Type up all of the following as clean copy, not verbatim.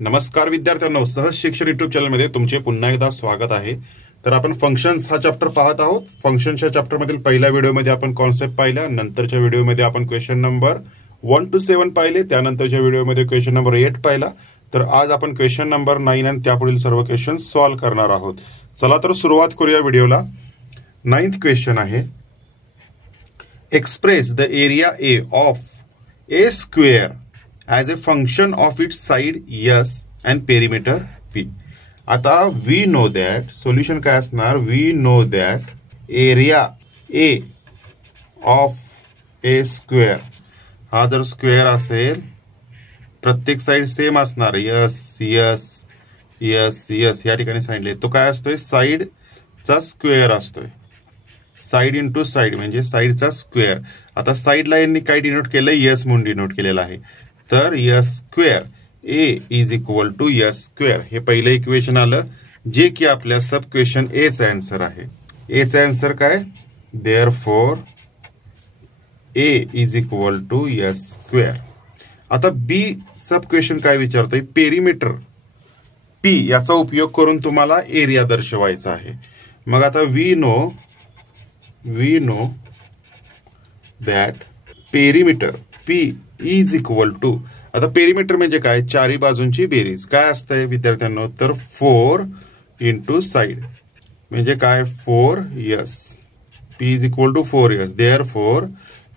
नमस्कार विद्यार्थ्यांनो, सहज शिक्षण युट्यूब चॅनलमध्ये तुमचे पुन्हा एकदा स्वागत आहे। तर आपण फंक्शन्स हा चॅप्टर पाहत आहोत। फंक्शनच्या चॅप्टर मधील पहिल्या व्हिडिओमध्ये आपण कॉन्सेप्ट पाहिला, नंतरच्या व्हिडिओमध्ये आपण क्वेश्चन नंबर 1 to 7 पाहिले, त्यानंतरच्या व्हिडिओमध्ये क्वेश्चन नंबर 8 पाहिला। तर आज आपण क्वेश्चन नंबर 9 आणि त्यापुढील सर्व क्वेश्चन सॉल्व करणार आहोत। चला तर सुरुवात करूया व्हिडिओला। 9th क्वेश्चन आहे, express the area A of A square as a function of its side S and perimeter P. आता we know that solution काय असणार, we know that area A of a square हा जर square असेल, प्रत्येक side same असणार, yes yes yes yes या ठिकाणी सांगितले, तो काय असतोय, साइडचा स्क्वेअर असतोय। साइड इंटू साइड म्हणजे साइडचा स्क्वेअर। आता साइडला यांनी काय डिनोट केलं, यस म्हणून डिनोट केलेलं आहे। तर s square a is equal to s square, हे पहिलं इक्वेशन आलं, जे की आपल्या सब क्वेश्चन ए चा आन्सर आहे। ए चा आन्सर काय, therefore A is equal to s square. आता बी सब क्वेश्चन काय विचारतोय, पेरिमीटर पी याचा उपयोग करून तुम्हाला एरिया दर्शवायचा आहे। मग आता we know that perimeter p is equal to, आता पेरिमीटर म्हणजे काय, चारी बाजूंची बेरीज काय असते विद्यार्थ्यांनो, तर 4 इंटू साइड म्हणजे काय, 4s, p is equal to 4s, therefore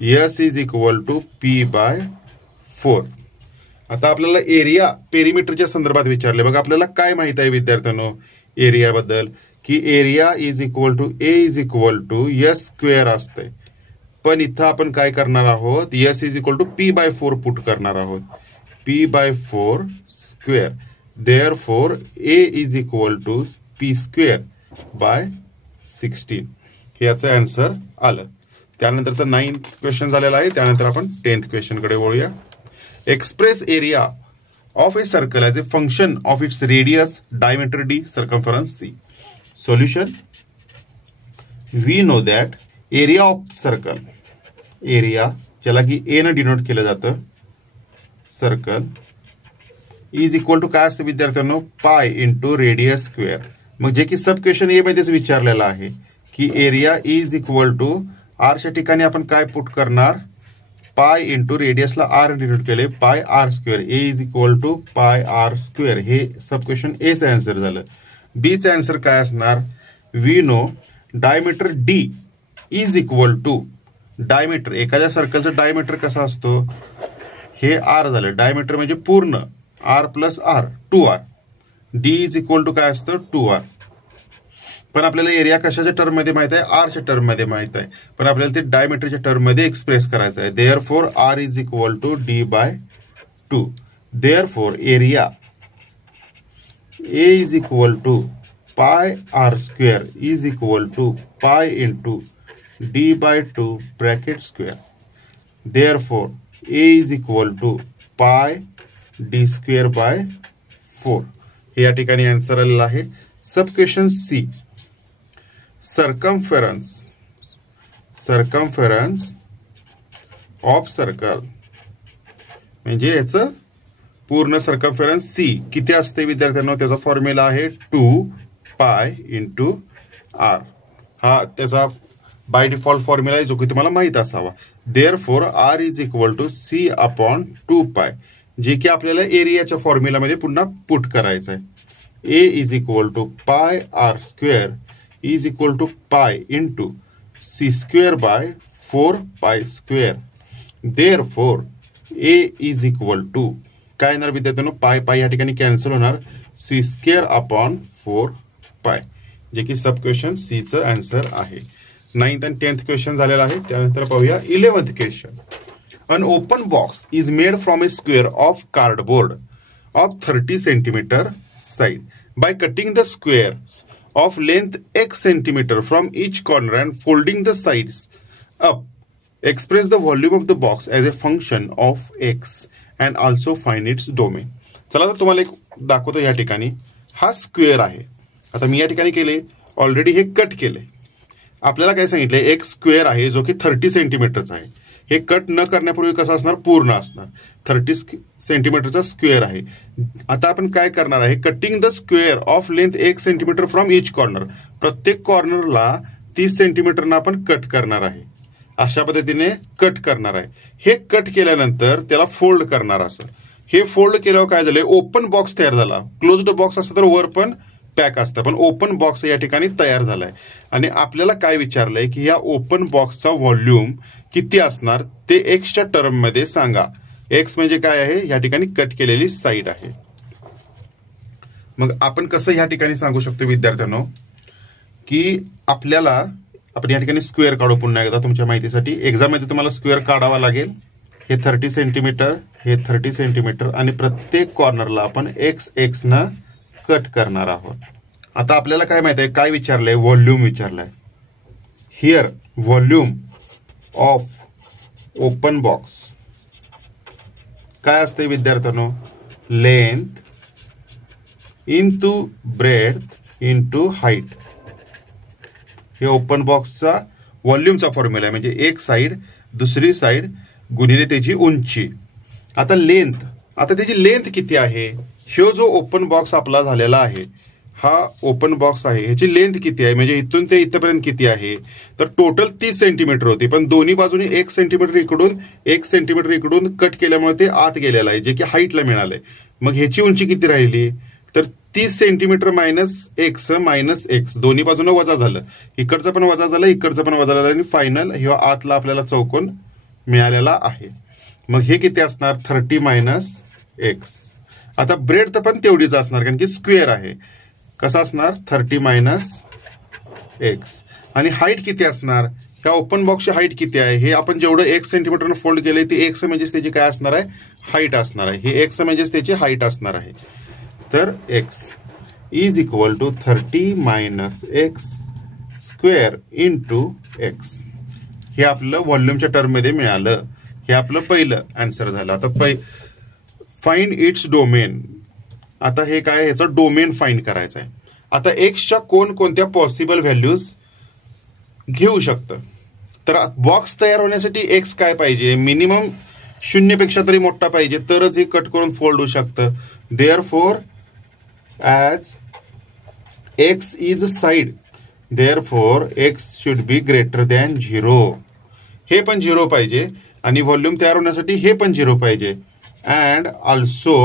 s is equal to p bye 4। आता आपल्याला एरिया पेरिमीटरच्या संदर्भात विचारले, बघा आपल्याला काय माहित आहे विद्यार्थ्यांनो एरिया बद्दल, की area is equal to a is equal to s square असते। पण इथं आपण काय करणार आहोत, s is equal to p bye 4 put करणार आहोत, p bye 4 square, therefore a is equal to p square by 16, हे याचं आन्सर आलं। त्यानंतरचा 9th क्वेश्चन झालेला आहे। त्यानंतर आपण 10th क्वेश्चन कडे वळूया। Express area of a circle as a function of its radius, diameter d, circumference c। Solution, we know that area of circle, area ज्याला की ए ने डिनोट केलं जातं, सर्कल इज इक्वल टू काय असतं विद्यार्थ्यांनो, पाय इंटू रेडियस स्क्वेअर। मग जे की सब क्वेश्चन ए मध्येच विचारलेलं आहे की area is equal to r च्या ठिकाणी आपण काय पुट करणार, पाय इंटू रेडियसला आर डिनोट केले, pi r square, a is equal to pi r square, हे सब क्वेश्चन ए चं आन्सर झालं। बी चं आन्सर काय असणार, we know diameter d is equal to, diameter एखाद्या सर्कलचं डायमीटर कसा असतो, हे आर झालं, डायमीटर म्हणजे पूर्ण r plus r 2r, d is equal to काय असतं 2r। पण आपल्याला एरिया कशाच्या टर्म मध्ये माहित आहे, आर च्या टर्म मध्ये माहित आहे, पण आपल्याला ते डायमीटरच्या टर्म मध्ये एक्सप्रेस करायचं आहे, therefore r is equal to d by 2, therefore area a is equal to pi r square is equal to pi into d by 2 bracket square, therefore a is equal to pi d square by 4, हे या ठिकाणी answer आलेला आहे। Sub question C, circumference of circle म्हणजे याचं पूर्ण circumference C किती असते विद्यार्थ्यांनो, त्याचा फॉर्म्युला आहे 2 पाय इंटू आर, हा त्याचा बाय डिफॉल्ट फॉर्म्युला आहे जो की तुम्हाला माहित असावा। Therefore r is equal to c upon 2 pi, जे की आपल्याला एरियाच्या फॉर्म्युलामध्ये पुन्हा पुट करायचं आहे। A is equal to pi r square is equal to pi into C square by 4 pi square, therefore A is equal to काय येणार विद्यार्थ्यांनो, पाय पाय या ठिकाणी कॅन्सल होणार, सी स्क्वेअर अपॉन 4 पाय, जे की सब क्वेश्चन सी चं आन्सर आहे। 9th and 10th क्वेश्चन झालेला आहे। त्यानंतर पाहूया 11th question. An open box is made from a square of cardboard of 30 centimetre side, by cutting the squares of length x centimetre from each corner and folding the sides up, express the volume of the box as a function of x and also find its domain. चला तर तुम्हाला एक दाखवतो, या ठिकाणी हा square आहे। आता मी या ठिकाणी केले, ऑलरेडी हे कट केले, आपल्याला काय सांगितलंय, एक स्क्वेअर आहे जो की 30 सेंटीमीटरचा आहे, हे कट न करण्यापूर्वी कसं असणार, पूर्ण असणार. 30 सेंटीमीटरचा स्क्वेअर आहे. आता आपण काय करणार आहे, cutting the square of length 1 centimetre from each corner. प्रत्येक कॉर्नरला 30 सेंटीमीटरनं आपण कट करणार आहे. अशा पद्धतीने कट करणार आहे. हे कट केल्यानंतर त्याला फोल्ड करणार. असं हे फोल्ड केल्यावर काय झालंय, ओपन बॉक्स तयार झाला. क्लोज्ड बॉक्स असतं तर वर पण पॅक असतं, पण ओपन बॉक्स या ठिकाणी तयार झालाय. आणि आपल्याला काय विचारलंय की या ओपन बॉक्सचा व्हॉल्यूम किती असणार ते एक्सच्या टर्म मध्ये सांगा. एक्स म्हणजे काय आहे, या ठिकाणी कट केलेली साईड आहे. मग आपण कसं या ठिकाणी सांगू शकतो विद्यार्थ्यांनो, की आपल्याला आपण या ठिकाणी स्क्वेअर काढू. पुन्हा एकदा तुमच्या माहितीसाठी, एक्झाम मध्ये तुम्हाला स्क्वेअर काढावा लागेल. हे 30 सेंटीमीटर, हे 30 सेंटीमीटर आणि प्रत्येक कॉर्नरला आपण एक्स न कट करणार आहोत. आता आपल्याला काय माहित आहे, काय विचारलंय, व्हॉल्यूम विचारलाय. Here volume of open box काय असते विद्यार्थ्यांनो, length into breadth into height. हे ओपन बॉक्सचा व्हॉल्यूमचा फॉर्म्युला आहे. म्हणजे एक साइड दुसरी साइड गुणिले त्याची उंची. आता लेंथ, आता त्याची लेंथ किती आहे, ह्यो जो ओपन बॉक्स आपला झालेला आहे, हा ओपन बॉक्स आहे, ह्याची लेंथ किती आहे, म्हणजे इथून ते इथपर्यंत किती आहे, तर टोटल 30 सेंटीमीटर होती. पण दोन्ही बाजूनी 1 सेंटीमीटर इकडून 1 सेंटीमीटर इकडून कट केल्यामुळे ते आत गेलेलं आहे, जे की हाईटला मिळालंय. मग ह्याची उंची किती राहिली, तर 30 सेंटीमीटर मायनस एक्स दोन्ही बाजूने वजा झालं. इकडचं पण वजा झालं, इकडचं पण वजा झालं आणि फायनल ह्यो आतला आपल्याला चौकोन मिळालेला आहे. मग हे किती असणार, 30 मायनस एक्स. आता ब्रेड पण तेवढीच असणार कारण की स्क्वेअर आहे. कसं असणार, 30 मायनस एक्स. आणि हाईट किती असणार, त्या ओपन बॉक्सची हाईट किती आहे, हे आपण जेवढं 1 सेंटीमीटर फोल्ड केले ते एक्स म्हणजेच त्याची काय असणार आहे, हाईट असणार आहे. हे एक्स म्हणजेच त्याची हाईट असणार आहे. तर x is equal to 30 minus x square into x. हे आपलं व्हॉल्यूमच्या टर्म मध्ये मिळालं. हे आपलं पहिलं आन्सर झालं. आता फाइंड इट्स डोमेन. आता हे काय, ह्याचं डोमेन फाइंड करायचं आहे. आता एक्सच्या कोणकोणत्या पॉसिबल व्हॅल्यूज घेऊ शकतं, तर बॉक्स तयार होण्यासाठी एक्स काय पाहिजे, मिनिमम 0 पेक्षा तरी मोठा पाहिजे, तरच हे कट करून फोल्ड होऊ शकतं. Therefore as x is side, therefore x should be greater than 0. हे पण 0 पाहिजे आणि व्हॉल्यूम तयार होण्यासाठी हे पण 0 पाहिजे. And also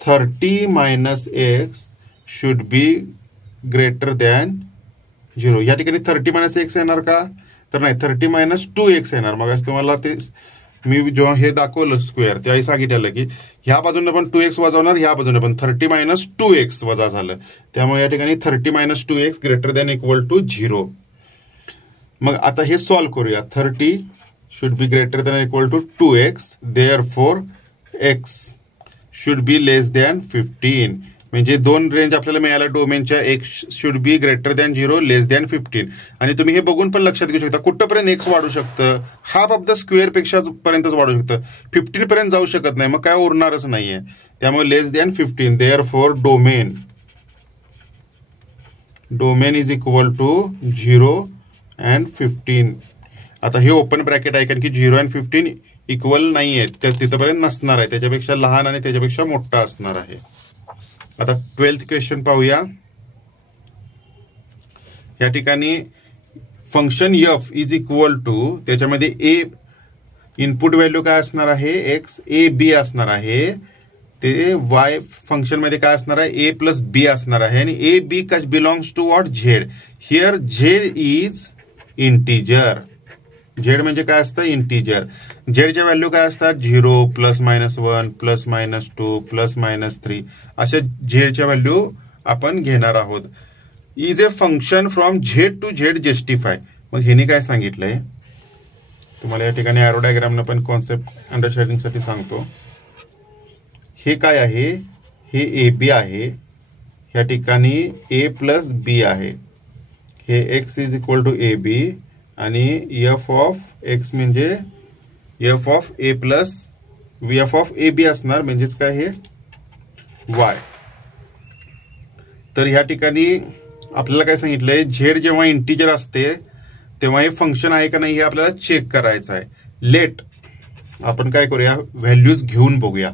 30 minus x should be greater than 0. या ठिकाणी 30 मायनस एक्स येणार का, तर नाही, 30 मायनस 2x येणार. मग तुम्हाला ते मी जेव्हा हे दाखवलं स्क्वेअर त्यावेळी सांगितलं की ह्या बाजूने पण 2x वजा होणार, ह्या बाजूने पण 30 मायनस 2x वजा झालं. त्यामुळे या ठिकाणी 30 minus 2x greater than equal to 0. मग आता हे सॉल्व्ह करूया. 30 should be greater than equal to 2x, therefore x should be less than 15. म्हणजे दोन रेंज आपल्याला मिळाल्या डोमेनच्या, x should be greater than 0, less than 15. आणि तुम्ही हे बघून पण लक्षात घेऊ शकता कुठपर्यंत एक्स वाढू शकतं, हाफ ऑफ द स्क्वेअर पेक्षा पर्यंतच वाढू शकतं, 15 पर्यंत जाऊ शकत नाही. मग काय उरणारच नाहीये. त्यामुळे less than 15. Therefore domain is equal to 0 and 15. आता हे ओपन ब्रॅकेट आहे कारण की 0 अँड 15 इक्वल नाही आहेत, तर तिथपर्यंत नसणार आहे, त्याच्यापेक्षा लहान आणि त्याच्यापेक्षा मोठा असणार आहे. आता 12th क्वेश्चन पाहूया. या ठिकाणी function f is equal to, त्याच्यामध्ये ए इनपुट व्हॅल्यू काय असणार आहे, एक्स ए बी असणार आहे. ते वाय फंक्शन मध्ये काय असणार आहे, ए प्लस बी असणार आहे. आणि a b belongs to what, Z. Here Z is integer. Z म्हणजे काय असतं, इंटीजर. झेडच्या व्हॅल्यू काय असतात, 0 plus minus 1 plus minus 2 plus minus 3 अशा झेडच्या व्हॅल्यू आपण घेणार आहोत. Is a function from Z to Z justify. मग ह्यानी काय सांगितलंय तुम्हाला या ठिकाणी एरो डायग्रामनं पण कॉन्सेप्ट अंडरस्टँडिंग साठी सांगतो. हे काय आहे, हे ए बी आहे, या ठिकाणी ए प्लस बी आहे. हे x is equal to a b आणि एफ ऑफ एक्स म्हणजे f of a plus f of a b असणार, म्हणजेच काय हे वाय. तर ह्या ठिकाणी आपल्याला काय सांगितलंय, झेड जेव्हा इंटीजर असते तेव्हा हे फंक्शन आहे का नाही हे आपल्याला चेक करायचं आहे. लेट आपण काय करूया, व्हॅल्यूज घेऊन बघूया.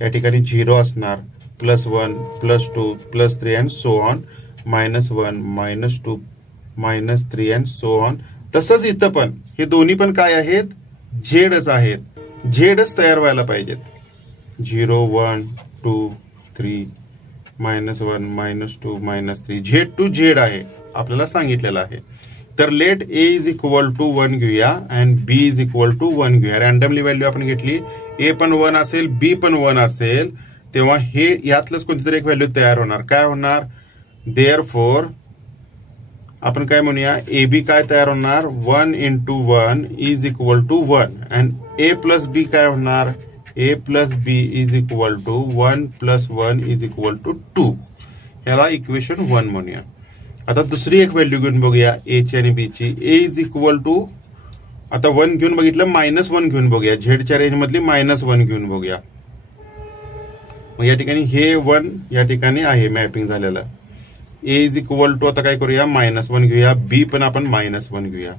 या ठिकाणी 0 असणार, +1, +2, +3 and so on, -1, -2, -3 and so on. तसंच इथं पण हे दोन्ही पण काय आहेत, झेडच आहेत. झेडच तयार व्हायला पाहिजेत. 0, 1, 2, 3, -1, -2, -3, झेड टू झेड आहे आपल्याला सांगितलेलं आहे. तर let a is equal to 1 घेऊया and b is equal to 1 घेऊया. रॅन्डमली व्हॅल्यू आपण घेतली, ए पण 1 असेल, बी पण 1 असेल, तेव्हा हे यातलंच कोणतीतरी एक व्हॅल्यू तयार होणार. काय होणार, देअरफॉर आपण काय म्हणूया, ए बी काय तयार होणार, 1 × 1 is equal to 1 and A plus B काय होणार, A plus B is equal to 1 + 1 is equal to 2. ह्याला इक्वेशन 1 म्हणूया. आता दुसरी एक व्हॅल्यू घेऊन बघूया ए ची आणि बी ची. ए इज इक्वल टू, आता 1 घेऊन बघितलं, -1 घेऊन बघूया. झेडच्या रेंज मधली -1 घेऊन बघूया. मग या ठिकाणी हे 1 या ठिकाणी आहे मॅपिंग झालेलं. ए इज इक्वल टू आता काय करूया, -1 घेऊया. बी पण आपण -1 घेऊया.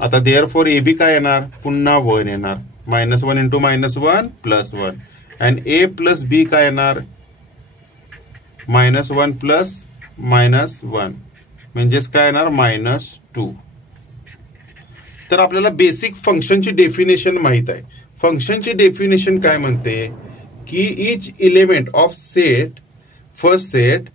आता देअरफॉर ए बी काय येणार, पुन्हा 1 येणार. -1 × -1 +1 अँड ए प्लस बी काय येणार, -1 + -1 म्हणजेच काय येणार, -2. तर आपल्याला बेसिक फंक्शनची डेफिनेशन माहित आहे. फंक्शनची डेफिनेशन काय म्हणते की each element of set, first set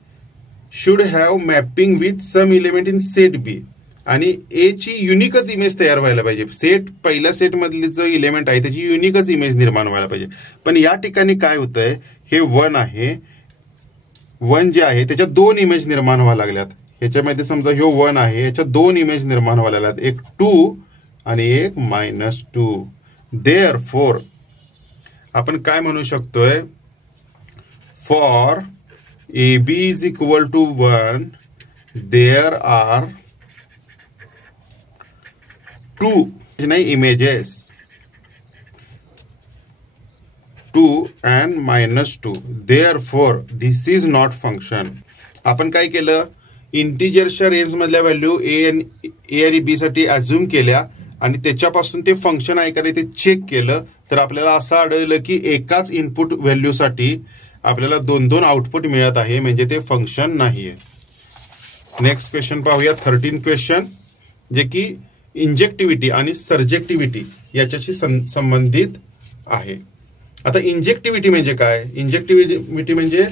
should have mapping with some element in set B. आणि ए ची युनिकच इमेज तयार व्हायला पाहिजे. सेट पहिल्या सेट मधली जो एलिमेंट आहे त्याची युनिकच इमेज निर्माण व्हायला पाहिजे. पण या ठिकाणी काय होतंय, हे 1 आहे, 1 जे आहे त्याच्या 2 इमेज निर्माण व्हायला लागल्यात. ह्याच्यामध्ये समजा ह्यो 1 आहे, याच्या 2 इमेज निर्माण व्हायला लागल्यात, एक 2 आणि एक -2. देअरफॉर आपण काय म्हणू शकतोय, for a b is equal to 1 there are 2 नाही images, 2 and -2. Therefore, this is not function. आपण काय केलं, इंटिजरच्या रेंज मधल्या व्हॅल्यू ए आणि बी साठी अज्युम केल्या आणि त्याच्यापासून ते फंक्शन आहे का नाही ते चेक केलं. तर आपल्याला असं आढळलं की एकाच इनपुट व्हॅल्यूसाठी आपल्याला 2 आउटपुट मिळत आहे, म्हणजे ते फंक्शन नाहीये. नेक्स्ट क्वेश्चन पाहूया, 13 क्वेश्चन, जे की इंजेक्टिव्हिटी आणि सर्जेक्टिव्हिटी याच्याशी संबंधित आहे. आता इंजेक्टिव्हिटी म्हणजे काय, इंजेक्टिव्हिटी म्हणजे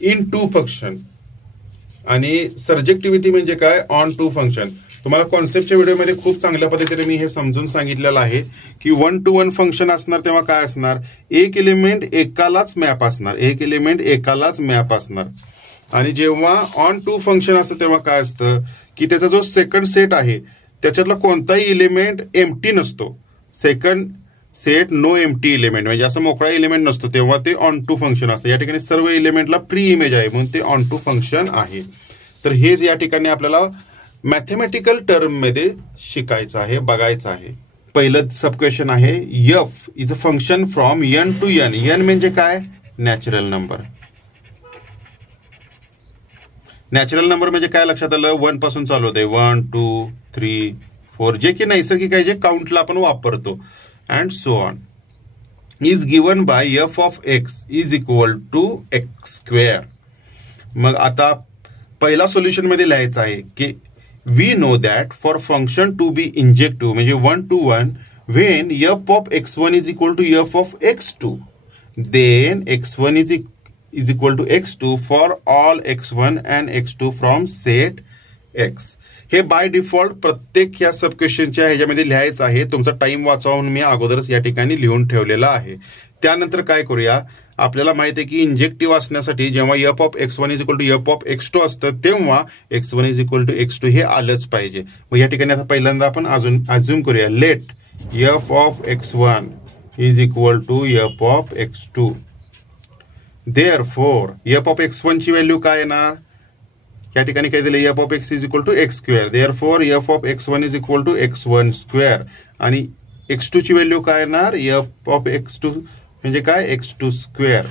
इन टू फंक्शन आणि सर्जेक्टिव्हिटी म्हणजे काय, ऑन टू फंक्शन. तुम्हाला कॉन्सेप्टच्या व्हिडिओमध्ये खूप चांगल्या पद्धतीने मी हे समजून सांगितलेलं आहे की 1 to 1 फंक्शन असणार तेव्हा काय असणार, एक एलिमेंट एकालाच मॅप असणार, एक एलिमेंट एकालाच मॅप असणार. आणि जेव्हा ऑन टू फंक्शन असतं तेव्हा काय असतं की त्याचा जो सेकंड सेट आहे त्याच्यातला कोणताही एलिमेंट एम्प्टी नसतो. Second set no empty element म्हणजे असं मोकळा एलिमेंट नसतो, तेव्हा ते ऑन टू फंक्शन असतं. या ठिकाणी सर्व एलिमेंटला प्री इमेज आहे म्हणून ते ऑन टू फंक्शन आहे. तर हेच या ठिकाणी आपल्याला मॅथमॅटिकल टर्म मध्ये शिकायचं आहे, बघायचं आहे. पहिलं सब क्वेश्चन आहे, F is a function from n to n. n म्हणजे काय, नॅचरल नंबर. नॅचरल नंबर म्हणजे काय लक्षात आलं, 1 पासून चालू होते, 1 2 3 4 जे की नैसर्गिक आहे, जे काउंटला आपण वापरतो, and so on. Is given by f of x is equal to x². मग आता पहिला सोल्युशन मध्ये लिहायचं आहे की we know that for function to be injective म्हणजे 1 to 1 when f of x1 is equal to f of x2, then x1 is equal to x2 for all x1 and x2 from set x. हे by default प्रत्येक या सब क्वेश्चनच्या ह्याच्यामध्ये लिहायचं आहे. तुमचा time वाचवून मी अगोदरच या ठिकाणी लिहून ठेवलेला आहे. त्यानंतर काय करूया, आपल्याला माहिती आहे की इंजेक्टिव्ह असण्यासाठी जेव्हा f of x1 is equal to f of x2 असतं तेव्हा x1 is equal to x2 हे आलंच पाहिजे. मग या ठिकाणी आता पहिल्यांदा आपण अजून करूया, let f of x1 is equal to f of x2. Therefore f of x1 ची व्हॅल्यू काय येणार, या ठिकाणी काय दिलं, f of x is equal to x². Therefore f of x1 is equal to x1². आणि x2 ची value काय येणार, f of x2 म्हणजे काय, x2².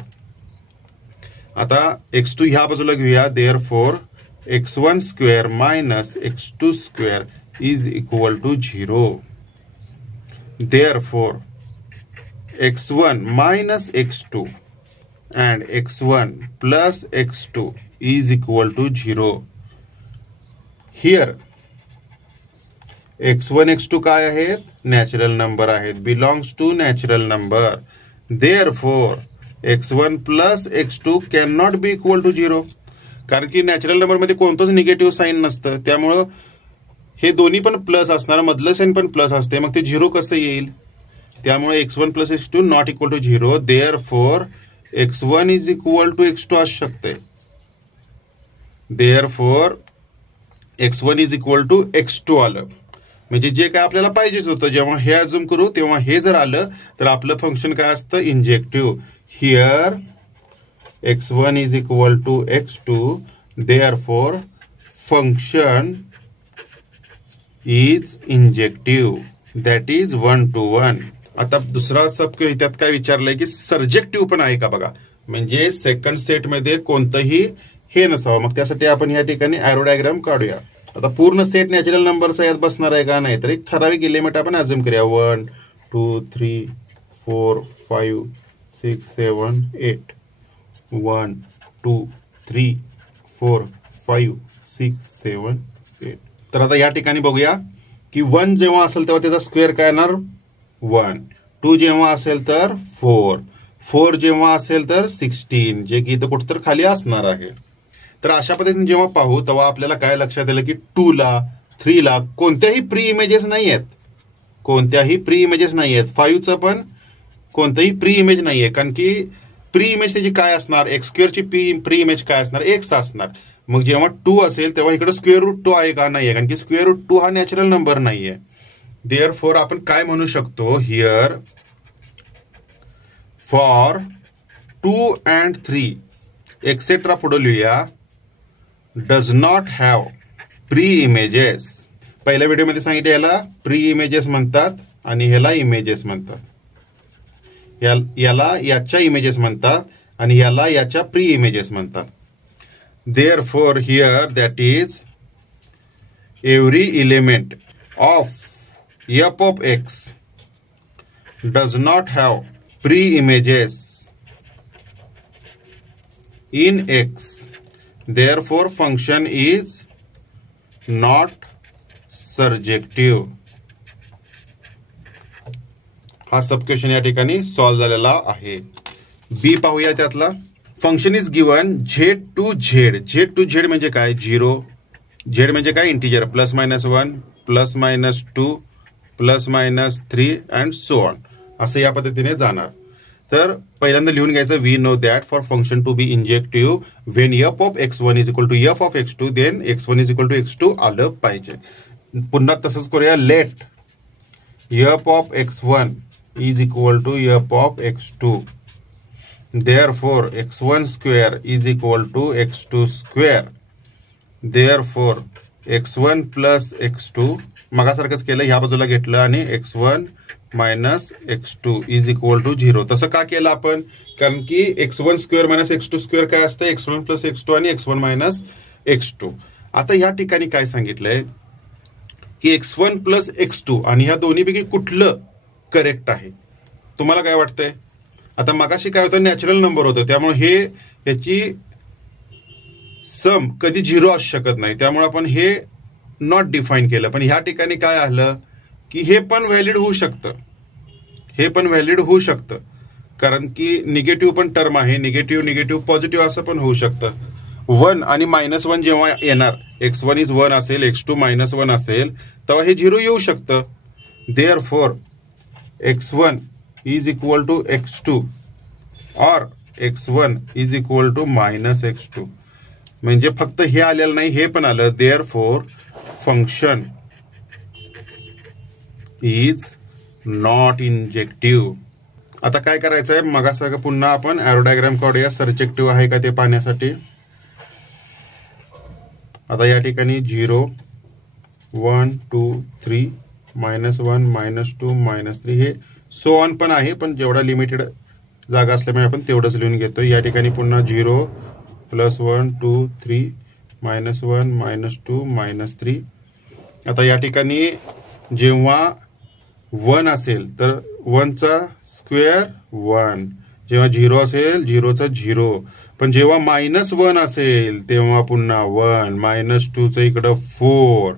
आता x2 ह्या बाजूला घेऊया, therefore x1 square minus x2 square is equal to 0. Therefore, x1 minus x2 and x1 plus x2 is equal to 0. Here x1 x2 काय आहेत? नॅचरल नंबर आहेत, belongs to natural number. Therefore, x1 plus x2 cannot be equal to 0. कारण की natural number मध्ये कोणतंच negative sine नसतं, त्यामुळं हे दोन्ही पण प्लस असणार, मधलं साईन पण प्लस असते, मग ते 0 कसं येईल? त्यामुळे x1 plus x2 not equal to 0. Therefore, x1 is equal to x2 असू शकते. Therefore, x1 is equal to x2 आलं. म्हणजे जे काय आपल्याला पाहिजेच होतं, जेव्हा हे अझ्युम करू तेव्हा हे जर आलं तर आपलं फंक्शन काय असतं? Injective. Here x1 is equal to x2. Therefore, function is injective. That is 1 to 1. आता दुसरा सब त्यात काय विचारलंय की सर्जेक्टिव्ह पण आहे का बघा, म्हणजे सेकंड सेट मध्ये कोणतंही हे नसावं. मग त्यासाठी आपण या ठिकाणी एरो डायग्राम काढूया. आता पूर्ण सेट नॅचरल नंबरचा यात बसणार आहे का? नाही. तर एक ठराविक एलिमेंट आपण अझ्युम करूया. 1 2 3 4 5 6 7 8. 1 2 3 4 5 6 7 8. तर आता या ठिकाणी बघूया की 1 जेव्हा असेल तेव्हा त्याचा स्क्वेअर काय येणार? 1. 2 जेव्हा असेल तर 4. 4 जेव्हा असेल तर 16, जे की इथं कुठं तर खाली असणार आहे. तर अशा पद्धतीने जेव्हा पाहू तेव्हा आपल्याला काय लक्षात आलं की 2 ला 3 ला कोणत्याही प्री इमेजेस नाही आहेत, कोणत्याही प्री इमेजेस नाही आहेत. 5 चं पण कोणतंही प्री इमेज नाहीये, कारण की प्री इमेज त्याची काय असणार? एक्स स्क्वेअरची प्री इमेज काय असणार? एक्स असणार. मग जेव्हा 2 असेल तेव्हा इकडे स्क्वेअर रूट 2 आहे का? नाहीये, कारण की स्क्वेअर रूट 2 हा नॅचरल नंबर नाहीये. देअरफॉर आपण काय म्हणू शकतो? हिअर फॉर 2 and 3 एक्सेट्रा पुढे लिहूया, does not have pre images. पहिल्या व्हिडिओमध्ये सांगितलं याला प्री इमेजेस म्हणतात आणि ह्याला इमेजेस म्हणतात. याला याच्या इमेजेस म्हणतात आणि याला याच्या प्री इमेजेस म्हणतात. Therefore here that is every element of f of x does not have pre images in x. Therefore, function is not surjective. हा सब क्वेश्चन या ठिकाणी सॉल्व्ह झालेला आहे. बी पाहूया त्यातला. Function is given z to z. z to z म्हणजे काय? 0. z म्हणजे काय? इंटिजर. +-1 +-2 +-3 अँड सो ऑन, असं या पद्धतीने जाणार. तर पहिल्यांदा लिहून घ्यायचं, we know that for function to be injective when f of x1 is equal to f of x2 then x1 is equal to x2 आलं पाहिजे. पुन्हा तसंच करूया. Let f of x1 is equal to f of x2. Therefore, x1 square is equal to x2 square. Therefore, x1 plus x2 मगासारखंच केलं, ह्या बाजूला घेतलं आणि x1 minus x2 is equal to 0. तसं का केलं आपण? कारण की x1 square minus x2 square काय असतं? x1 plus x2 आणि x1 minus x2. आता या ठिकाणी काय सांगितलंय की x1 plus x2 आणि ह्या दोन्हीपैकी कुठलं करेक्ट आहे? तुम्हाला काय वाटतंय? आता मगाशी काय होतं? नॅचरल नंबर होतं, त्यामुळे हे याची सम कधी 0 असू शकत नाही, त्यामुळे आपण हे नॉट डिफाईन केलं. पण ह्या ठिकाणी काय आलं की हे पण व्हॅलिड होऊ शकतं, हे पण व्हॅलिड होऊ शकतं, कारण की निगेटिव्ह पण टर्म आहे. निगेटिव्ह निगेटिव्ह पॉझिटिव्ह असं पण होऊ शकतं. 1 आणि -1 जेव्हा येणार, x1 इज 1 असेल, x2 -1 असेल, तेव्हा हे 0 येऊ शकतं. Therefore x1 is equal to x2 और x1 is equal to -x2. म्हणजे फक्त हे आलेलं नाही, हे पण आलं. Therefore function is not injective. आता काय करायचं आहे? मगासारखं पुन्हा आपण एरो डायग्राम काढूया, सर्जेक्टिव्ह आहे का ते पाहण्यासाठी. आता या ठिकाणी 0 1 2 3 -1 -2 -3 हे सो ऑन पण आहे, पण जेवढा लिमिटेड जागा असल्यामुळे आपण तेवढंच लिहून घेतो. या ठिकाणी पुन्हा 0 +1 2 3 -1 -2 -3. आता या ठिकाणी जेव्हा 1 असेल तर 1चा स्क्वेअर 1, जेव्हा 0 असेल 0चा 0, पण जेव्हा -1 असेल तेव्हा पुन्हा 1, -2चं इकडं 4.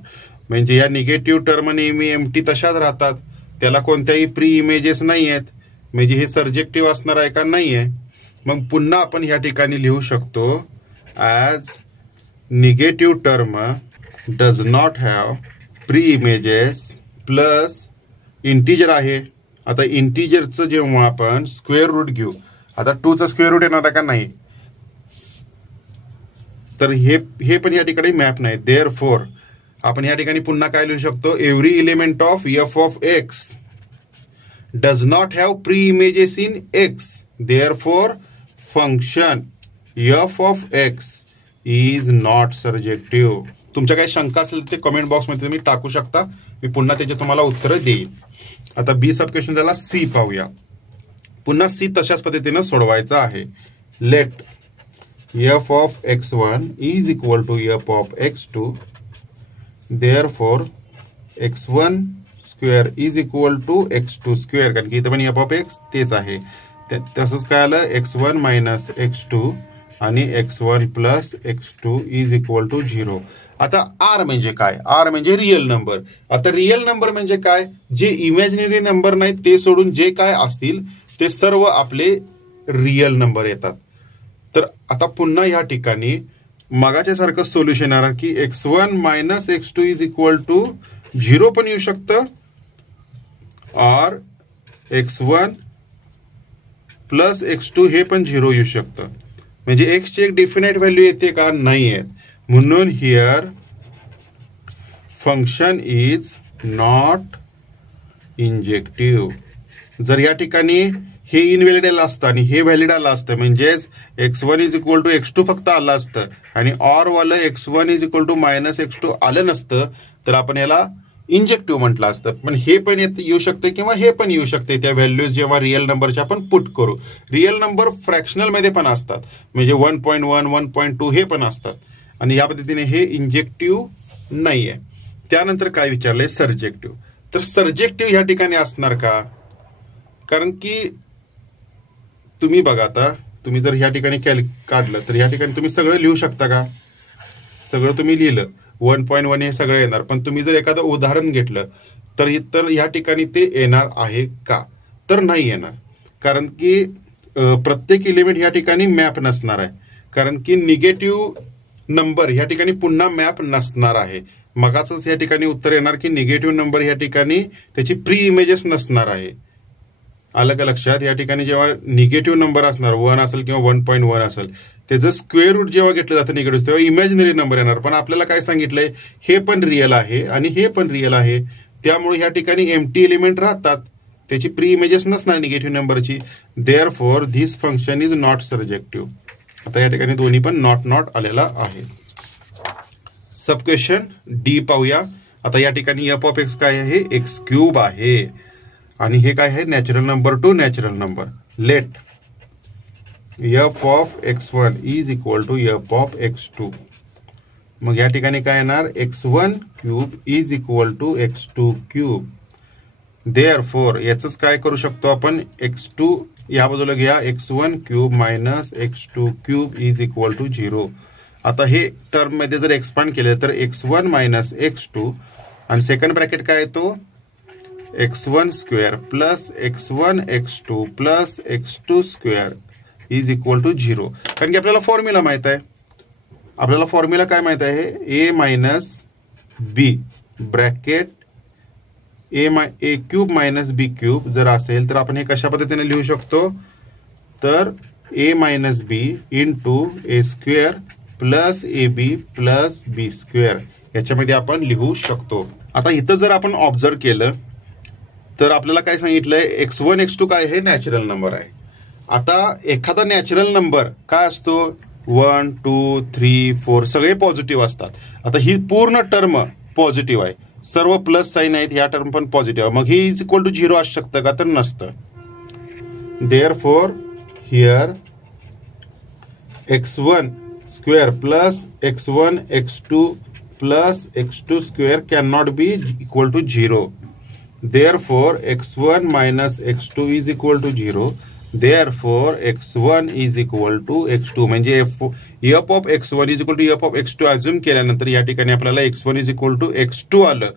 म्हणजे या निगेटिव्ह टर्म नेहमी एम्प्टी तशाच राहतात, त्याला कोणत्याही प्री इमेजेस नाही आहेत. म्हणजे हे सर्जेक्टिव्ह असणार आहे का नाही आहे. मग पुन्हा आपण या ठिकाणी लिहू शकतो as negative term does not have pre images plus integer आहे. आता इंटिजरचं जेव्हा आपण स्क्वेअर रूट घेऊ, आता 2चा स्क्वेअर रूट येणार आहे का नाही, तर हे पण या ठिकाणी मॅप नाही. देअरफॉर आपण या ठिकाणी पुन्हा काय लिहू शकतो, every element of f of x does not have pre images in x, therefore function f of x is not surjective. तुमच्या काही शंका असेल तर ते कमेंट बॉक्समध्ये तुम्ही टाकू शकता, मी पुन्हा त्याचे तुम्हाला उत्तरं देईन. आता बी सब क्वेश्चन झाला. सी पाहूया. पुन्हा सी तशाच पद्धतीने सोडवायचा आहे. Let f of x1 is equal to f of x2, therefore x1 square is equal to x2 square, कारण की इथं पण एफ ऑफ एक्स तेच आहे. तसंच काय आलं, x1 मायनस x2 आणि x1 plus x2 is equal to 0. आता आर म्हणजे काय, आर म्हणजे रिअल नंबर. आता रिअल नंबर म्हणजे काय, जे इमॅजिनरी नंबर नाही ते सोडून जे काय असतील ते सर्व आपले रिअल नंबर येतात. तर आता पुन्हा या ठिकाणी मगाच्या सारखं सोल्युशन येणार की x1 minus x2 is equal to 0 पण येऊ शकतं, और x1 प्लस x2 हे पण 0 येऊ शकतं. म्हणजे x ची एक डिफिनाइट व्हॅल्यू येते का, नाही आहे. म्हणून हिअर फंक्शन इज नॉट इंजेक्टिव्ह. जर या ठिकाणी हे इनव्हॅलिड आलं असतं आणि हे व्हॅलिड आलं असतं, म्हणजेच x1 is equal to x2 फक्त आलं असतं आणि ऑर वालं x1 is equal to minus x2 आलं नसतं, तर आपण याला इंजेक्टिव्ह म्हटलं असतं. पण हे पण येऊ शकते किंवा हे पण येऊ शकते त्या व्हॅल्यूज जेव्हा रिअल नंबरच्या आपण पुट करू. रिअल नंबर फ्रॅक्शनल मध्ये पण असतात, म्हणजे 1.1 1.2 हे पण असतात, आणि या पद्धतीने हे इंजेक्टिव्ह नाही आहे. त्यानंतर काय विचारलंय, सर्जेक्टिव्ह. तर सर्जेक्टिव्ह या ठिकाणी असणार का, कारण की तुम्ही बघा, आता तुम्ही जर ह्या ठिकाणी काढलं तर ह्या ठिकाणी तुम्ही सगळं लिहू शकता का, सगळं तुम्ही लिहिलं 1.1 हे सगळं येणार. पण तुम्ही जर एखादं उदाहरण घेतलं तर ह्या ठिकाणी ते येणार आहे का, तर नाही येणार. कारण की प्रत्येक एलिमेंट ह्या ठिकाणी मॅप नसणार आहे, कारण की निगेटिव्ह नंबर ह्या ठिकाणी पुन्हा मॅप नसणार आहे. मगाचच या ठिकाणी उत्तर येणार की निगेटिव्ह नंबर ह्या ठिकाणी त्याची प्री इमेजेस नसणार आहे. आलं का लक्षात. या ठिकाणी जेव्हा निगेटिव्ह नंबर असणार 1 असेल किंवा 1.1 असेल, त्याचं स्क्वेअर रूट जेव्हा घेतलं जातं निगेटिव्ह, तेव्हा इमॅजिनरी नंबर येणार. पण आपल्याला काय सांगितलंय, हे पण रिअल आहे आणि हे पण रिअल आहे, त्यामुळे ह्या ठिकाणी एम्प्टी एलिमेंट राहतात, त्याची प्री इमेजेस नसणार निगेटिव्ह नंबरची. Therefore this function is not surjective. आता या ठिकाणी दोन्ही पण नॉट आलेला आहे. सब क्वेश्चन डी पाहूया. आता या ठिकाणी एफ ऑफ एक्स काय आहे, एक्स क्यूब आहे, आणि हे काय आहे, natural number to natural number. Let f of x1 is equal to f of x2. मग या ठिकाणी काय येणार, x1 cube is equal to x2 cube. Therefore याच काय करू शकतो आपण, x2 या बाजूला घ्या, x1 cube minus x2 cube is equal to 0. आता हे टर्म मध्ये जर एक्सपांड केलं तर x1 मायनस x2 आणि सेकंड ब्रॅकेट काय येतो, x1 square plus x1 x2 plus x2 square is equal to 0. कारण की आपल्याला फॉर्म्युला माहित आहे, आपल्याला फॉर्म्युला काय माहित आहे, a minus b bracket a cube minus b cube जर असेल तर आपण हे कशा पद्धतीने लिहू शकतो, तर a minus b into a square plus a b plus b square याच्यामध्ये आपण लिहू शकतो. आता इथं जर आपण ऑब्झर्व केलं तर आपल्याला काय सांगितलंय, x1 x2 काय हे नॅचरल नंबर आहे. आता एखादा नॅचरल नंबर काय असतो, 1 2 3 4 सगळे पॉझिटिव्ह असतात. आता ही पूर्ण टर्म पॉझिटिव्ह आहे, सर्व प्लस साईन आहेत, ह्या टर्म पण पॉझिटिव्ह आहे, मग ही इज इक्वल टू 0 असू शकतं का, तर नसतं. Therefore here x1 square plus x1 x2 plus x2 square can not be equal to 0. Therefore x1 minus x2 is equal to 0. Therefore x1 is equal to x2. म्हणजे f of x1 is equal to f of x2 अजून केल्यानंतर या ठिकाणी आपल्याला x1 is equal to x2 आलं.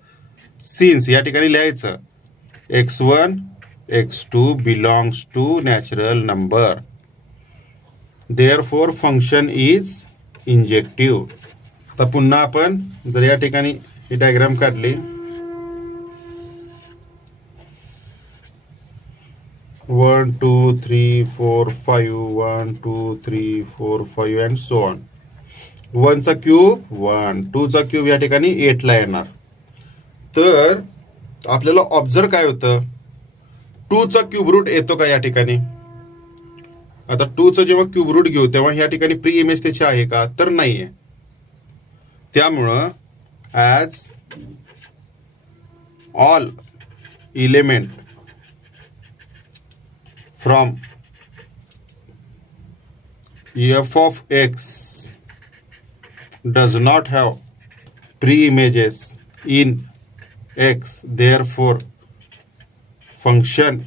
Since या ठिकाणी लिहायचं x1 x2 belongs to natural number. Therefore function is injective. आता पुन्हा आपण जर या ठिकाणी ही डायग्राम काढली 1 2 3 4 5 1 2 3 4 5 and so on. 1 चा क्यूब 1, 2 चा क्यूब या ठिकाणी 8 ला येणार. तर आपल्याला ऑब्झर्व काय होतं 2 चा क्यूब रूट येतो का या ठिकाणी. आता 2 चा जेव्हा क्यूब रूट घेऊ तेव्हा या ठिकाणी प्री इमेज त्याची आहे का तर नाहीये. त्यामुळं as all element from f of x does not have pre-images in x, therefore function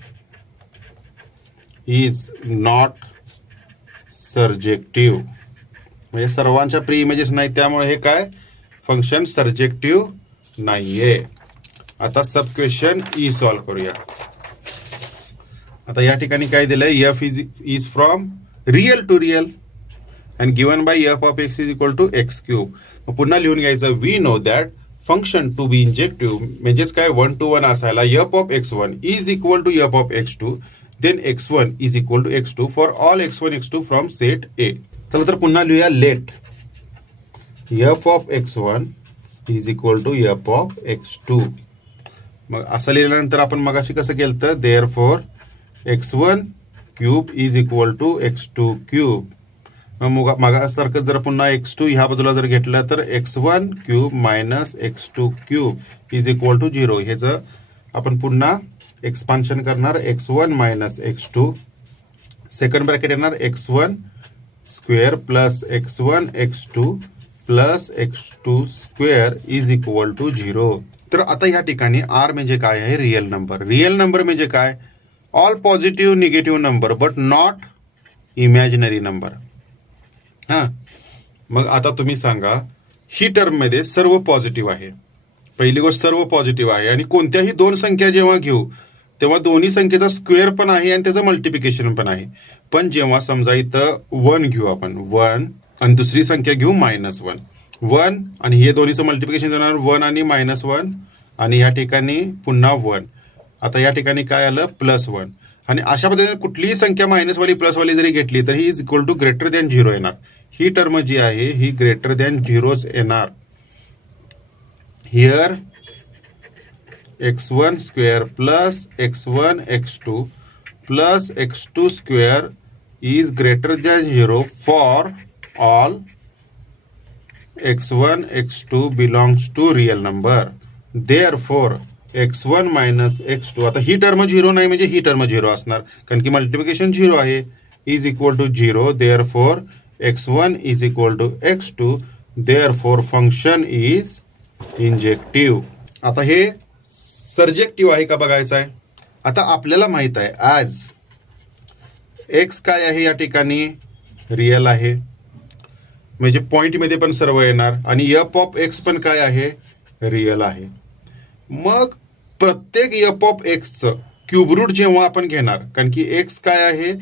is not surjective. म्हणजे सर्वांच्या प्री इमेजेस नाही त्यामुळे हे काय फंक्शन सर्जेक्टिव्ह नाहीये. आता सब क्वेश्चन ई सॉल्व करूया. आता या ठिकाणी काय दिलंय f is from real to real and given by f of x is equal to x cube. पुन्हा लिहून घ्यायचं we know that function to be injective म्हणजेच काय 1 to 1 असायला f of x1 is equal to f of x2 then x1 is equal to x2 for all x1 x2 from set A. चला तर पुन्हा लिहूया let f of x1 is equal to f of x2. मग असं लिहिल्यानंतर आपण मगाशी कसं केलं तर therefore x1 cube is equal to x2 cube. मागासारखं जर पुन्हा x2 ह्या बाजूला जर घेतलं तर x1 cube minus x2 cube is equal to 0. ह्याचं आपण पुन्हा एक्सपान्शन करणार x1 minus x2 second bracket येणार x1 square plus x1 x2 plus x2 square is equal to 0. तर आता या ठिकाणी r म्हणजे काय आहे रिअल नंबर. रिअल नंबर म्हणजे काय all positive negative number but not imaginary number. हा मग आता तुम्ही सांगा ही टर्म मध्ये सर्व पॉझिटिव्ह आहे. पहिली गोष्ट सर्व पॉझिटिव्ह आहे आणि कोणत्याही दोन संख्या जेव्हा घेऊ तेव्हा दोन्ही संख्येचा स्क्वेअर पण आहे आणि त्याचं मल्टिप्लिकेशन पण आहे. पण जेव्हा समजा इथं 1 घेऊ आपण 1 आणि दुसरी संख्या घेऊ -1 1 आणि हे दोन्हीचं मल्टिप्लिकेशन होणार 1 आणि -1 आणि या ठिकाणी पुन्हा 1. आता या ठिकाणी काय आलं +1 आणि अशा पद्धतीने कुठलीही संख्या मायनसवाली प्लसवाली जरी घेतली तर ही is equal to greater than 0 येणार. ही टर्म जी आहे ही ग्रेटर दॅन 0 येणार. Here x1 square plus x1 x2 plus x2 square is greater than 0 for all x1 x2 belongs to real number. Therefore x1 minus x2 आता ही term 0 नाही म्हणजे ही term 0 असणार कारण की multiplication 0 आहे is equal to 0. Therefore x1 is equal to x2 therefore function is injective. आता हे सर्जेक्टिव्ह आहे का बघायचं आहे. आता आपल्याला माहित आहे ॲज x काय आहे या ठिकाणी रिअल आहे म्हणजे पॉइंट मध्ये पण सर्व येणार आणि f ऑफ x पण काय आहे रिअल आहे. मग प्रत्येक f ऑफ x चं क्यूब रूट जेव्हा आपण घेणार कारण की x काय आहे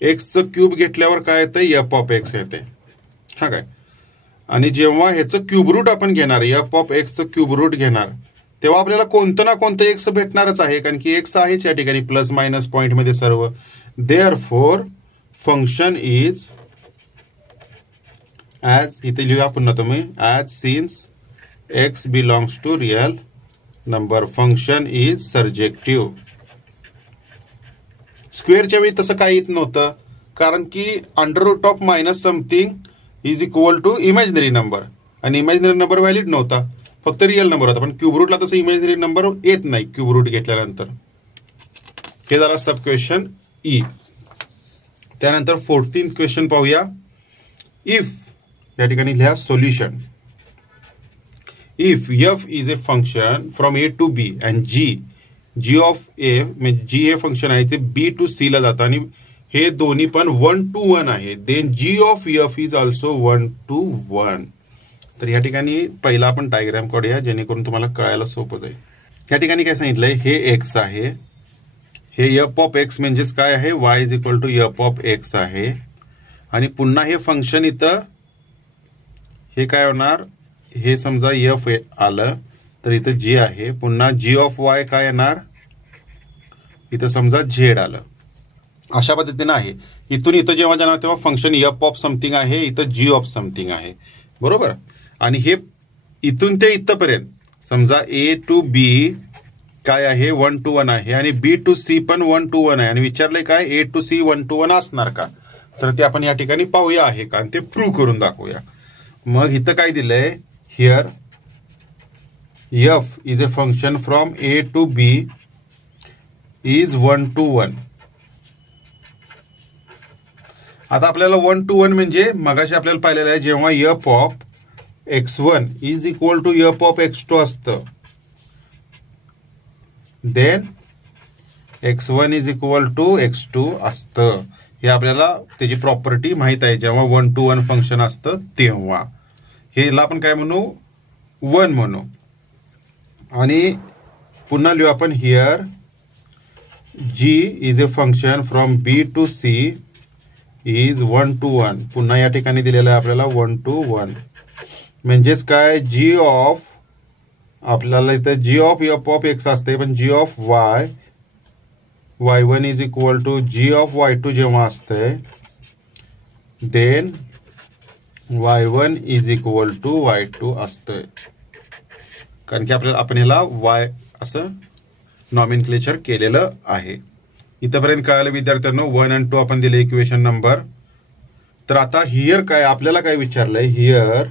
x चं क्यूब घेतल्यावर काय येतं f ऑफ x येते. हा काय आणि जेव्हा ह्याचं क्यूब रूट आपण घेणार f ऑफ x चं क्यूब रूट घेणार तेव्हा आपल्याला कोणतं ना कोणतं x भेटणारच आहे कारण की x आहेच या ठिकाणी प्लस मायनस पॉइंट मध्ये सर्व. देअरफॉर फंक्शन इज ॲज इथे लिहूया पुन्हा तुम्ही as since x belongs to real number function is surjective. स्क्वेअरच्या वेळी तसं काही येत नव्हतं कारण की under root of minus something is equal to imaginary number आणि इमॅजिनरी नंबर व्हॅलिड नव्हता फक्त रिअल नंबर होता. पण क्यूब रूटला तसं इमॅजिनरी नंबर येत नाही क्यूब रूट घेतल्यानंतर. हे झाला सब क्वेश्चन ई. त्यानंतर 14th क्वेश्चन पाहूया. इफ या ठिकाणी लिहा solution. If f is a function from A to B and g of A म्हणजे जी हे फंक्शन आहे ते बी टू सी ला जातं आणि हे दोन्ही पण 1 to 1 आहे, then g of f is also 1 to 1. तर या ठिकाणी पहिला आपण डायग्राम काढूया जेणेकरून तुम्हाला कळायला सोपं जाईल. या ठिकाणी काय सांगितलंय, हे एक्स आहे, हे एफ ऑफ एक्स म्हणजेच काय आहे, y is equal to f of x आहे. आणि पुन्हा हे फंक्शन इथं हे काय होणार, हे समजा एफ आलं तर इथं जे आहे, पुन्हा जी ऑफ वाय काय येणार, इथं समजा झेड आलं. अशा पद्धतीने आहे. इथून इथं जेव्हा जाणार तेव्हा फंक्शन एफ ऑफ समथिंग आहे, इथं जी ऑफ समथिंग आहे, बरोबर. आणि हे इथून ते इथपर्यंत समजा ए टू बी काय आहे 1 to 1 आहे आणि बी टू सी पण 1 to 1 आहे आणि विचारलंय काय ए टू सी 1 to 1 असणार का, तर ते आपण या ठिकाणी पाहूया आहे का आणि ते प्रूव्ह करून दाखवूया. मग इथं काय दिलंय, here f is a function from A to B is 1 to 1. आता आपल्याला 1 to 1 म्हणजे मगाशी आपल्याला पाहिलेलं आहे, जेव्हा f of x1 is equal to f of x2 असतं, then x1 is equal to x2 असतं. हे आपल्याला त्याची प्रॉपर्टी माहित आहे. जेव्हा 1 to 1 फंक्शन असतं तेव्हा हेला आपण काय म्हणू, 1 म्हणू. आणि पुन्हा लिहू आपण, here g is a function from b to c is 1 to 1. पुन्हा या ठिकाणी दिलेलं आहे आपल्याला 1 to 1 म्हणजेच काय, जी ऑफ आपल्याला इथं g of f of x असते, पण g of y y1 is equal to g of y2 जेव्हा असते, then y1 is equal to y2 असते. कारण की आपल्याला आपण ह्याला y असं नॉमेनक्लेचर केलेलं आहे. इथपर्यंत कळालं विद्यार्थ्यांनो. 1 and 2 आपण दिले इक्वेशन नंबर. तर आता हिअर काय आपल्याला काय विचारलंय, हिअर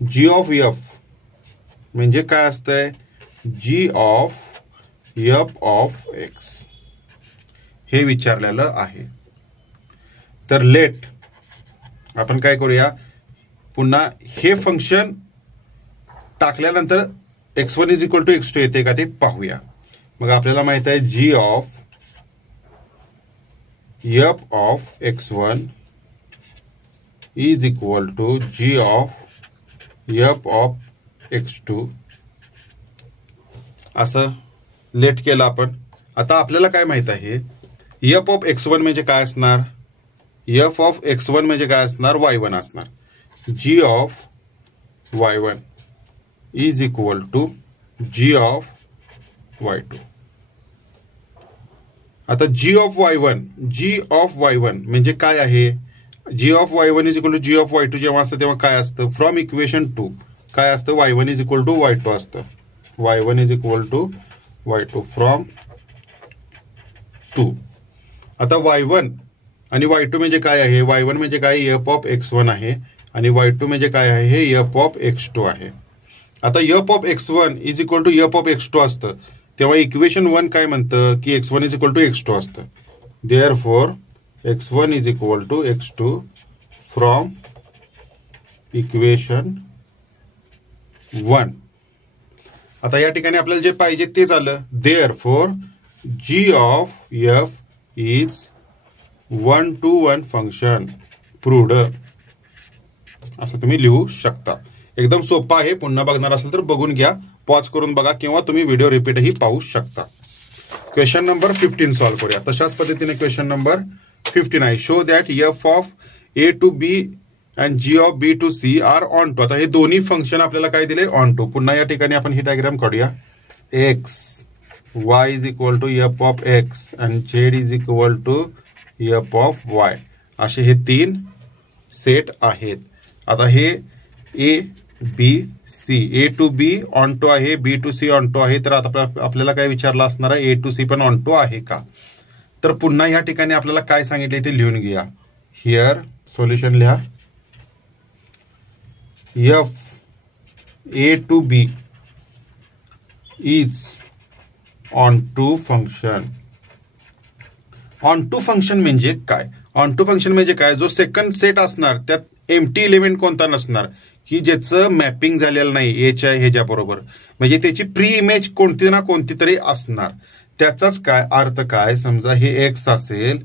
जी ऑफ एफ म्हणजे काय असतंय, जी ऑफ एफ ऑफ एक्स हे विचारलेलं आहे. तर लेट आपण काय करूया, पुन्हा हे फंक्शन टाकल्यानंतर x1 is equal to x2 येते का ते पाहूया. मग आपल्याला माहित आहे g of f of x1 is equal to g of f of x2 असं लेट केलं आपण. आता आपल्याला काय माहित आहे, एफ ऑफ x1 म्हणजे काय असणार, एफ ऑफ x1 म्हणजे काय असणार, y1 असणार. G of y1 is equal to g of y2. आता जी ऑफ y1 म्हणजे काय आहे, g of y1 is equal to g of y2 जेव्हा असतं तेव्हा काय असतं, फ्रॉम इक्वेशन 2 काय असतं, y1 is equal to y2 असतं. y1 is equal to y2 from 2. आता y1 आणि y2 म्हणजे काय आहे, y1 म्हणजे काय, एफ ऑफ x1 आहे आणि y2 म्हणजे काय आहे, हे एफ ऑफ x2 आहे. आता f of x1 is equal to f of x2 असतं तेव्हा इक्वेशन 1 काय म्हणतं की x1 is equal to x2 असतं. Therefore x1 is equal to x2 from equation 1. आता या ठिकाणी आपल्याला जे पाहिजे ते झालं. Therefore g of f is 1 to 1 function proved असं तुम्ही लिहू शकता. एकदम सोपं आहे. पुन्हा बघणार असेल तर बघून घ्या, पॉज करून बघा किंवा तुम्ही व्हिडिओ रिपीटही पाहू शकता. क्वेश्चन नंबर 15 सॉल्व्ह करूया. तशाच पद्धतीने क्वेश्चन नंबर 15 आहे. Show that f of A to B and g of B to C are onto टू. आता हे दोन्ही फंक्शन आपल्याला काय दिले, ऑन टू. पुन्हा या ठिकाणी आपण ही डायग्राम काढूया. X y is equal to f of x and z is equal to f of y असे हे 3 सेट आहेत. आता हे A B C, A to B onto टू आहे, बी टू सी ऑन टू आहे. तर आता आपल्याला काय विचारलं असणार आहे, ए टू सी पण ऑन टू आहे का. तर पुन्हा या ठिकाणी आपल्याला काय सांगितले ते लिहून घ्या. हिअर सोल्युशन लिहा. F A to B is on to function. On to function म्हणजे काय, ऑन टू फंक्शन म्हणजे काय, जो सेकंड सेट असणार त्यात एम्प्टी एलिमेंट कोणता नसणार, की ज्याचं मॅपिंग झालेलं नाही एच्या ह्याच्याबरोबर, म्हणजे त्याची प्री इमेज कोणती ना कोणती तरी असणार. त्याचाच काय अर्थ काय, समजा हे एक्स असेल,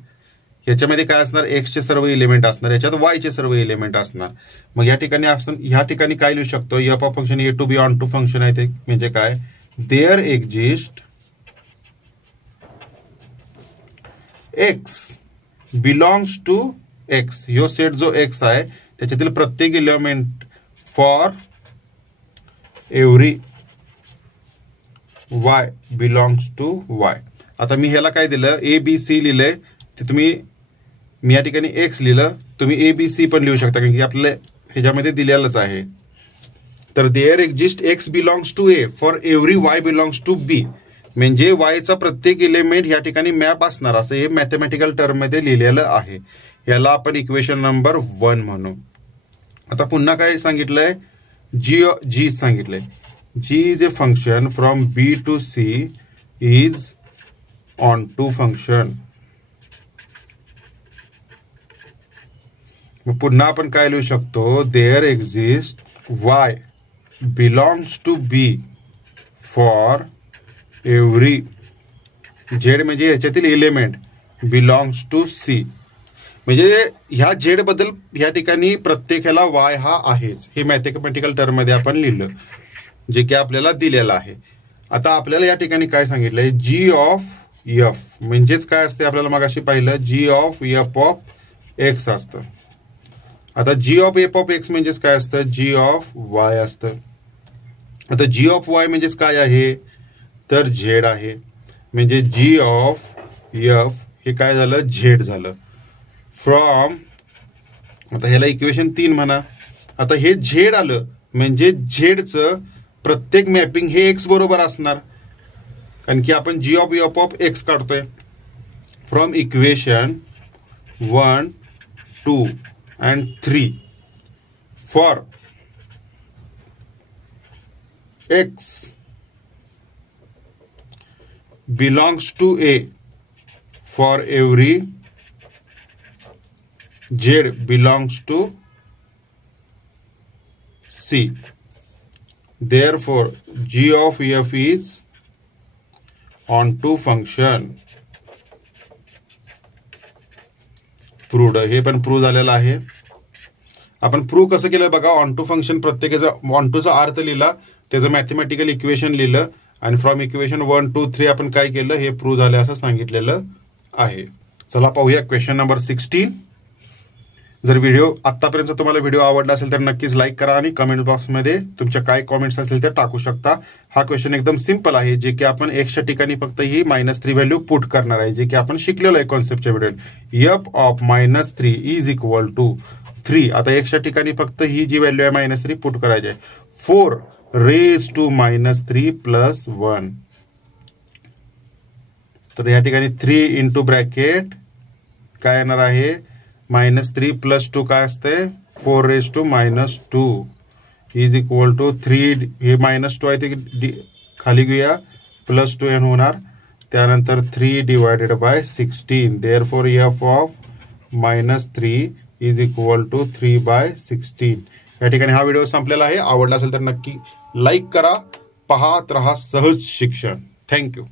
याच्यामध्ये काय असणार, एक्सचे सर्व एलिमेंट असणार, याच्यात वायचे सर्व एलिमेंट असणार. मग या ठिकाणी काय लिहू शकतो, f of function A to B onto to फंक्शन आहे ते म्हणजे काय, there exist x belongs to X. ह्यो सेट जो एक्स आहे त्याच्यातील प्रत्येक element for every y belongs to Y. आता मी ह्याला काय दिलं, ए बी सी लिहिलंय, ते मी या ठिकाणी एक्स लिहिलं, तुम्ही ए बी सी पण लिहू शकता कारण की आपल्याला ह्याच्यामध्ये दिलेलंच आहे. तर there exist x belongs to A for every y belongs to B, म्हणजे वायचा प्रत्येक एलिमेंट या ठिकाणी मॅप असणार असं हे मॅथमॅटिकल टर्म मध्ये लिहिलेलं आहे. याला आपण इक्वेशन नंबर 1 म्हणू. आता पुन्हा काय सांगितलंय, जी सांगितलंय, g is a function from B to C is on to function. पुन्हा आपण काय लिहू शकतो, there exist y belongs to B for every z, म्हणजे ह्याच्यातील एलिमेंट बिलॉंग्स टू सी, म्हणजे ह्या झेड बद्दल ह्या ठिकाणी प्रत्येक ह्याला वाय हा आहेच. हे मॅथमॅटिकल टर्म मध्ये आपण लिहिलं जे की आपल्याला दिलेलं आहे. आता आपल्याला या ठिकाणी काय सांगितलंय, जी ऑफ एफ म्हणजेच काय असते, आपल्याला मगाशी पाहिलं जी ऑफ एफ ऑफ एक्स असतं. आता g of f of x म्हणजेच काय असतं, जी ऑफ वाय असतं. आता जी ऑफ वाय म्हणजेच काय आहे, तर झेड आहे, म्हणजे जी ऑफ एफ हे काय झालं, झेड झालं. फ्रॉम, आता ह्याला इक्वेशन 3 म्हणा. आता हे झेड आलं म्हणजे झेडचं प्रत्येक मॅपिंग हे एक्स बरोबर असणार कारण की आपण जी ऑफ एफ ऑफ एक्स काढतोय. From equation 1, 2 and 3 for x belongs to A for every z belongs to C. Therefore, g of f is onto function. Proved, हे पण प्रूव्ह झालेलं आहे. आपण प्रूव्ह कसं केलं बघा, ऑन टू फंक्शन प्रत्येकाचा ऑन टूचा अर्थ लिहिला, त्याचं मॅथमॅटिकल इक्वेशन लिहिलं आणि फ्रॉम इक्वेशन 1, 2, 3 आपण काय केलं, हे प्रूव्ह झालं असं सांगितलेलं आहे. चला पाहूया क्वेश्चन नंबर 16. जर व्हिडिओ आतापर्यंत तुम्हाला व्हिडिओ आवडला असेल तर नक्कीच लाईक करा आणि कमेंट बॉक्समध्ये तुमच्या काय कॉमेंट्स असतील ते टाकू शकता. हा क्वेश्चन एकदम सिंपल आहे, जे की आपण एक्सच्या ठिकाणी फक्त ही -3 व्हॅल्यू पुट करणार आहे, जे की आपण शिकलेलो आहे कॉन्सेप्टच्या व्हिडिओत. F of -3 is equal to 3. आता एक्सच्या ठिकाणी फक्त ही जी व्हॅल्यू आहे -3 पुट करायची आहे. 4 रेज टू -3 प्लस 1. तर या ठिकाणी 3 इंटू ब्रॅकेट काय येणार आहे, -3 प्लस 2 काय असते, 4 raise to -2 is equal to 3. हे -2 आहे ते खाली घेऊया, +2n होणार. त्यानंतर 3 divided by 16. Therefore f of -3 is equal to 3/16. या ठिकाणी हा व्हिडिओ संपलेला आहे. आवडला असेल तर नक्की लाईक करा. पाहत रहा सहज शिक्षण. थँक्यू.